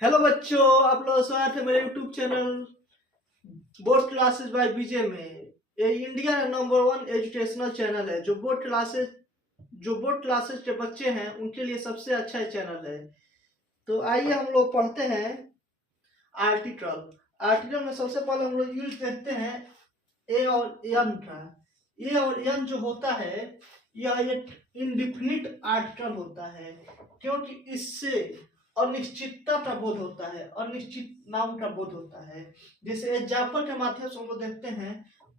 Hello बच्चों, आप लोग स्वागत है मेरे YouTube channel board classes by BJ में। ये इंडिया नंबर 1 एजुकेशनल चैनल है। जो बोर्ड क्लासेस के बच्चे हैं उनके लिए सबसे अच्छा चैनल है। तो आइए हम लोग पढ़ते हैं आर्टिकल। आर्टिकल में सबसे पहले हम लोग यूज देखते हैं ए और एन का। ए और एन जो होता है यह एक इनडिफिनिट आर्टिकल होता है, क्योंकि इससे अनिश्चितता का बोध होता है, अनिश्चित नाम का बोध होता है। जैसे एग्जाम्पल के माध्यम से हम लोग देखते हैं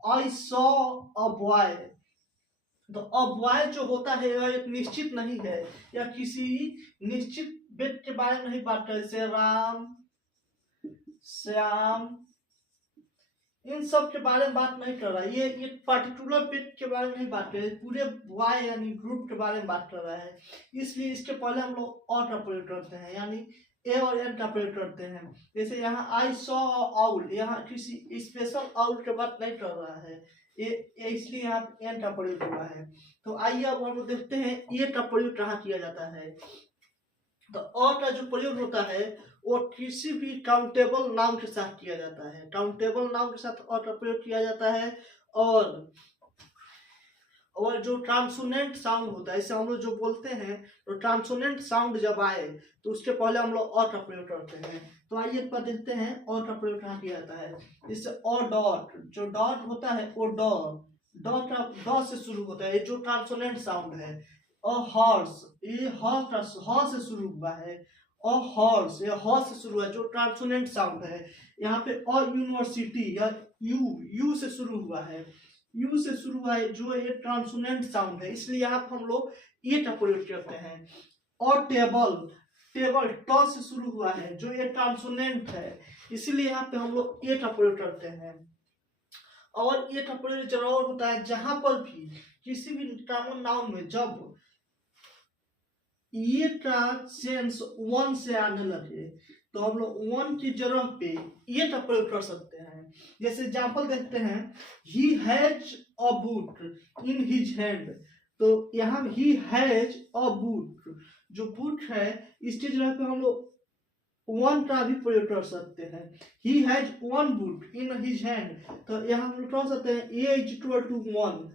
आई सॉ अ बॉय। तो अ बॉय जो होता है यह एक निश्चित नहीं है, या किसी निश्चित व्यक्ति के बारे में नहीं बात कर, जैसे राम, श्याम, इन सब के बारे में बात नहीं कर रहा है। ये एक पर्टिकुलर व्यक्ति के बारे में नहीं बात कर रहा है, पूरे वाई यानी ग्रुप के बारे में बात कर रहा है। इसलिए इसके पहले हम लोग और का प्रयोग करते हैं, यानी ए और एन का प्रयोग करते हैं। जैसे यहाँ आई सॉ आउल, यहाँ किसी स्पेशल आउल के बात नहीं कर रहा है, ये इसलिए यहाँ एन का प्रयोग हुआ है। तो आइए अब हम लोग देखते हैं ए का प्रयोग कहाँ किया जाता है। तो अ का जो प्रयोग होता है वो किसी भी काउंटेबल नाउन के साथ किया जाता है। काउंटेबल नाउन के साथ अ का प्रयोग किया जाता है। और जो ट्रांसोनेंट साउंड होता है, इसे हम लोग जो बोलते हैं, तो ट्रांसोनेंट साउंड जब आए तो उसके पहले हम लोग अ का प्रयोग करते हैं। तो आइए एक बार देखते हैं अ का प्रयोग कहाँ किया जाता है। इससे अ डॉट, जो डॉट होता है वो ड का ड से शुरू होता है, जो ट्रांसोनेंट साउंड है। अ हॉर्स, ये ह से शुरू हुआ है। अ हॉर्स, ये ह से शुरू है, जो ट्रांसोनेंट साउंड है। यहाँ पे अ यूनिवर्सिटी, या यू से शुरू हुआ है, यू से शुरू हुआ है, जो ये ट्रांसोनेंट साउंड है, इसलिए यहाँ पर हम लोग ये का प्रयोग करते हैं। और टेबल, टेबल ट से शुरू हुआ है, जो ये ट्रांसोनेंट है, इसलिए यहाँ पे हम लोग ए का प्रयोग करते हैं। और ये का प्रयोग जरूर होता है जहां पर भी किसी भी कॉमन नाउन में जब ये का सेंस वन से आने लगे तो हम लोग वन की जगह पे ये का प्रयोग कर सकते हैं। जैसे एग्जाम्पल देखते हैं, he has a book in his hand. तो यहाँ ही हैज अ बुक, जो बुक है इसकी जगह पे हम लोग वन का भी प्रयोग कर सकते हैं। He has one book in his hand, तो यहाँ हम लोग कर सकते हैं ए इज इक्वल टू वन।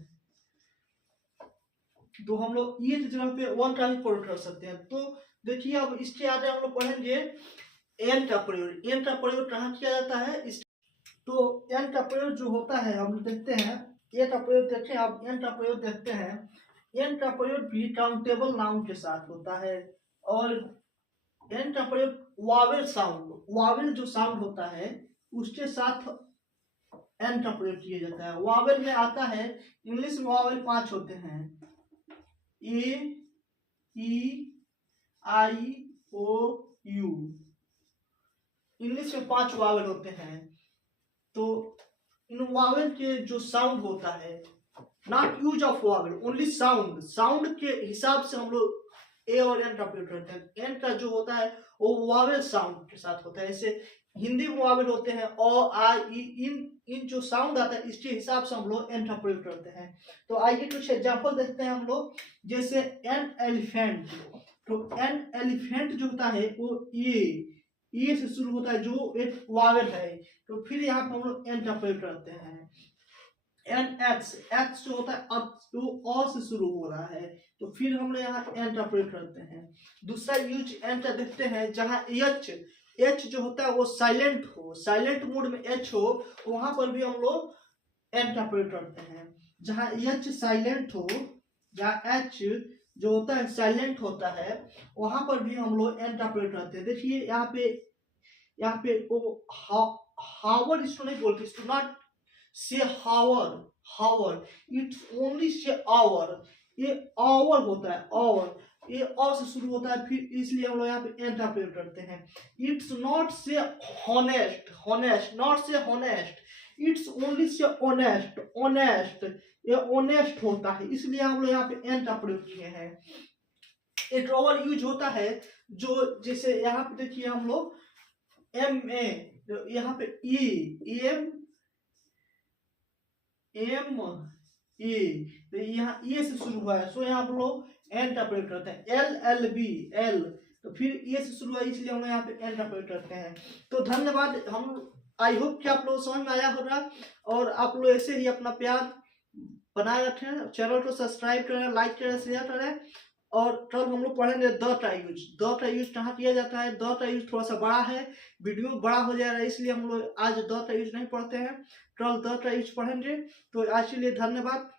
तो हम लोग ये जगह पे वन का भी प्रयोग कर सकते हैं। तो देखिए अब इसके आगे हम लोग पढ़ेंगे एन का प्रयोग। एन का प्रयोग कहाँ किया जाता है तो एन का प्रयोग जो होता है हम लोग देखते हैं, ए का प्रयोग देखें, अब एन का प्रयोग देखते हैं। एन का प्रयोग भी काउंटेबल नाउन के साथ होता है। और एन का प्रयोग वावेल साउंड, वावेल जो साउंड होता है उसके साथ एन का प्रयोग किया जाता है। वावेल में आता है, इंग्लिश में वावेल 5 होते हैं, ए, ई, आई, ओ, यू। इंग्लिश में 5 वावेल होते हैं। तो इन वावेल के जो साउंड होता है, not use of Wavell, only sound, sound के हिसाब से हम लोग ए और एन का प्रयोग करते हैं। एन का जो होता है वो वावेल साउंड के साथ होता है। जैसे हिंदी में वावेल होते हैं अ, आ, ई, इन जो साउंड आता है इसके हिसाब से हम लोग एन का प्रयोग करते हैं। तो आइए कुछ एग्जाम्पल देखते हैं हम लोग। जैसे एन एलिफेंट, तो एन एलिफेंट जो होता है वो ए से शुरू होता है, जो एक वावेल है। तो फिर यहाँ पर हम लोग एन का प्रयोग करते हैं। एन एक्स, एक्स जो होता है वो अ से शुरू हो रहा है, तो फिर हम लोग यहाँ एन का प्रयोग करते हैं। दूसरा यूज एन का देखते हैं, जहाँ एच, एच जो होता है वो साइलेंट हो, साइलेंट मोड में एच हो, वहां पर भी हम लोग एन का प्रयोग करते हैं। जहाँ एच साइलेंट हो, जहाँ एच जो होता है साइलेंट होता है, वहां पर भी हम लोग एन का प्रयोग करते हैं। देखिए यहाँ पे वो हावर इसको नहीं बोलते, इसको नॉट से हावर, इट्स ओनली से आवर। ये आवर होता है, आवर, ये अ से शुरू होता है, फिर इसलिए हम लोग यहाँ पे एन का प्रयोग करते हैं। इट्स नॉट से हॉनेस्ट, हॉनेस्ट, नॉट से honest, it's only say honest, honest, ये ऑनेस्ट होता है, इसलिए हम लोग यहाँ पे एन का प्रयोग किए हैं। एक और यूज होता है, जो जैसे यहाँ पे देखिए हम लोग एम ए, यहाँ पे ई, एम एम ए, तो यहाँ ए से शुरू हुआ है, सो यहाँ हम लोग एन का प्रयोग करते हैं। एल एल बी, एल, तो फिर ये से शुरू हुआ, इसलिए हम लोग यहाँ पे एन का प्रयोग करते हैं। तो धन्यवाद। हम आई होप कि आप लोग समझ में आया होगा, और आप लोग ऐसे ही अपना प्यार बनाए रखें, चैनल को सब्सक्राइब करें, लाइक करें, शेयर करें। और कल हम लोग पढ़ेंगे द का यूज। द का यूज कहाँ किया जाता है, द का यूज थोड़ा सा बड़ा है, वीडियो बड़ा हो जाएगा, इसलिए हम लोग आज द का यूज नहीं पढ़ते हैं, कल द का यूज पढ़ेंगे। तो आज के लिए धन्यवाद।